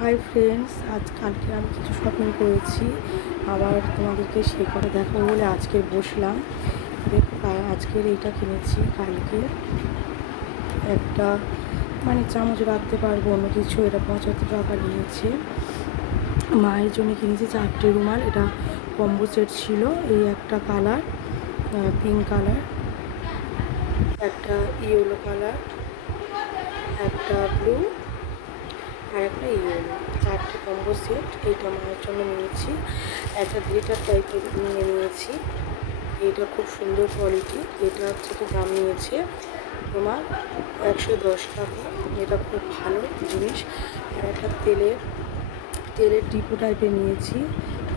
Hi friends, কালকে আমি কিছু শপিং করেছি, আবার তোমাদেরকে সেই করে দেখাবো বলে আজকে বসলাম। দেখো আজকের এইটা কিনেছি, কালকে একটা চামচ রাখতে পারবো অন্য কিছু, এটা 75 টাকা নিয়েছে। মায়ের জন্য কিনেছি 4টে রুমাল, এটা কম্বো সেট ছিল। এই একটা কালার পিঙ্ক কালার, একটা ইয়েলো কালার, একটা ব্লু আর একটা ইয়েলো, 4টে কম্বো সেট। এইটা মায়ের জন্য নিয়েছি। একটা গ্লিটার টাইপের নিয়েছি, এইটা খুব সুন্দর কোয়ালিটি। এটা হচ্ছে কি দাম নিয়েছে তোমার 110 টাকা। এটা খুব ভালো জিনিস। আর একটা তেলের ডিপো টাইপের নিয়েছি,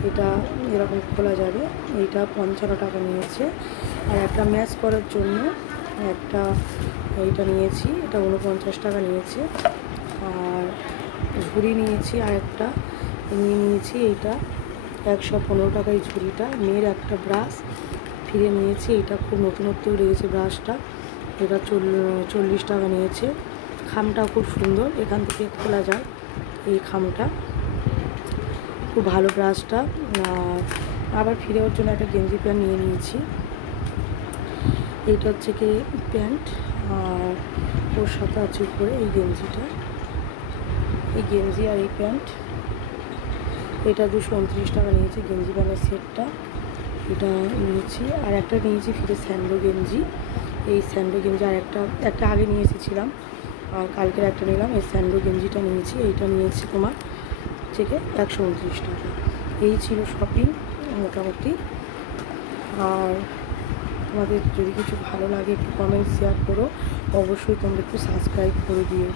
এটা এরকম খোলা যাবে, এইটা 55 টাকা নিয়েছে। আর একটা ম্যাচ করার জন্য এইটা নিয়েছি, এটা 49 টাকা নিয়েছে। আর ঝুড়ি নিয়েছি, আর একটা নিয়েছি, এইটা 115 টাকা এই ঝুড়িটা। মেয়ের একটা ব্রাশ ফিরে নিয়েছি, এটা খুব নতুনত্ব লেগেছে ব্রাশটা, এটা 40 টাকা নিয়েছে। খামটা খুব সুন্দর, এখান থেকে খোলা যায় এই খামটা, খুব ভালো ব্রাশটা। আবার ফিরে ওর জন্য একটা গেঞ্জি প্যান্ট নিয়ে নিয়েছি। এইটা হচ্ছে কি প্যান্ট, আর ওর সাথে আছে উপরে এই গেঞ্জিটা, এই গেঞ্জি আর এই প্যান্ট। এটা 229 টাকা নিয়েছে গেঞ্জি প্যান্টের সেটটা, এটা নিয়েছি। আর একটা নিয়েছি ফিরে স্যান্ডো গেঞ্জি, এই স্যান্ডো গেঞ্জি আর একটা আগে নিয়ে এসেছিলাম, আর কালকের একটা নিলাম। এই স্যান্ডো গেঞ্জিটা নিয়েছি, এইটা নিয়েছি তোমার থেকে 129 টাকা। এই ছিল শপিং মোটামুটি। আর তোমাদের যদি কিছু ভালো লাগে একটু কমেন্ট শেয়ার করো, অবশ্যই তোমরা একটু সাবস্ক্রাইব করে দিও।